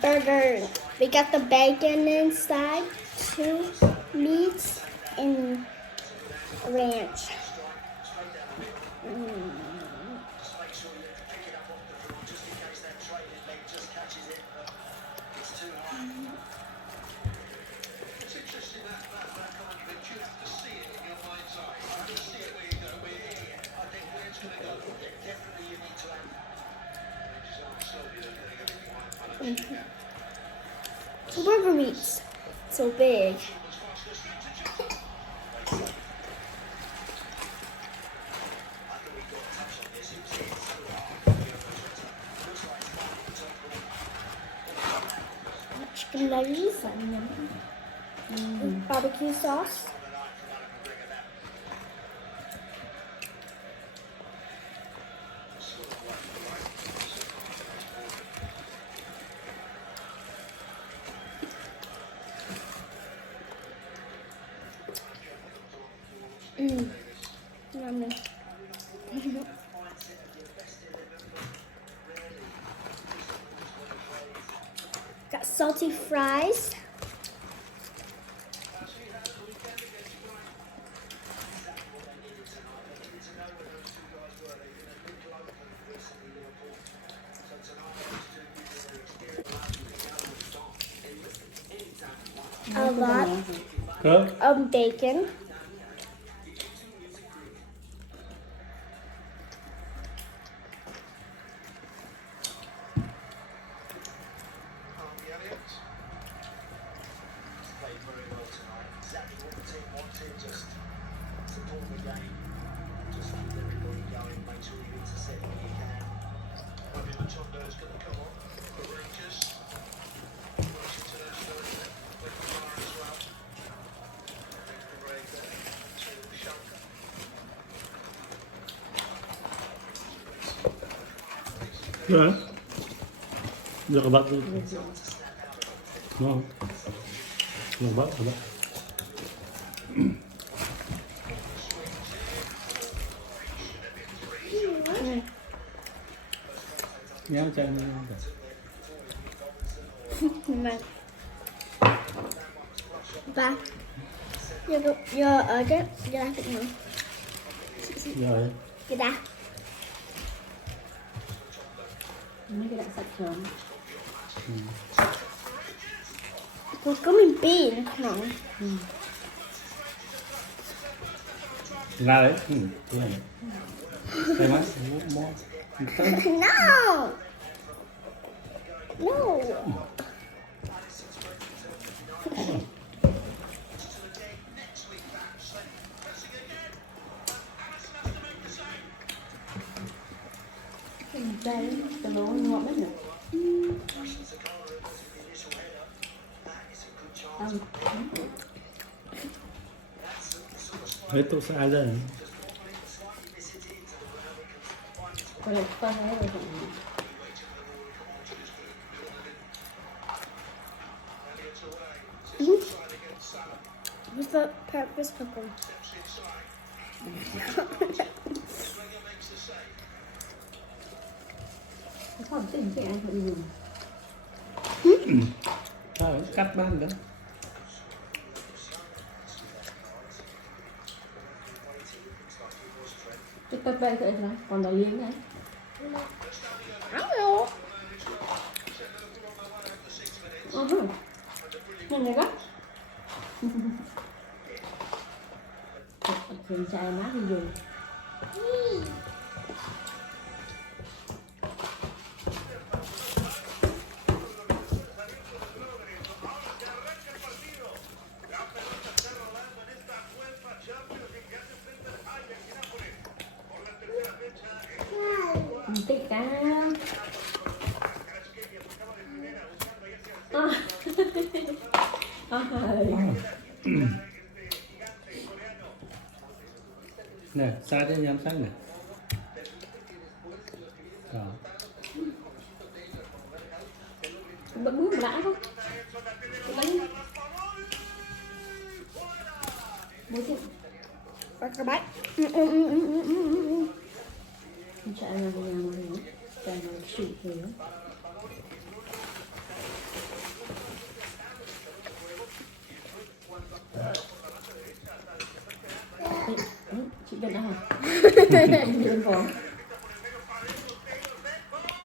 Burger. We got the bacon inside, 2 meats, and ranch. Burger meats, so big. Chicken nuggets and barbecue sauce. Yummy. Got salty fries. A lot of bacon. Rồi. Được các bạn. Ngon. Được bạn các bạn. Nhớ cho em. Ba, you're order. You like it now? Rồi. Get that. Mấy cái đã sạch sớm. Có mình pin hả? Ra đấy. Thế này. Đây má. Mua. No. No. Đây, cái lỗ ngon lắm nhỉ. Hết tô xa ra. Còn lại con ấy rồi. With the purpose purple. Không tin cái ăn thử dùng. Cắt ban đó. Cái cắt bay thôi là còn là liếng đấy. Nhìn này gắt. Thường trai má thì dùng. Tích cá. Nè. nè, sai thế nhắm sắc nè. Đó. Bật bước mà đã không? Bánh. Bố chứ. Bắt cái bánh. Không chạy là về nhà mà nữa. Chạy là xỉ thế. Chị biết đã hả? Chị biết có.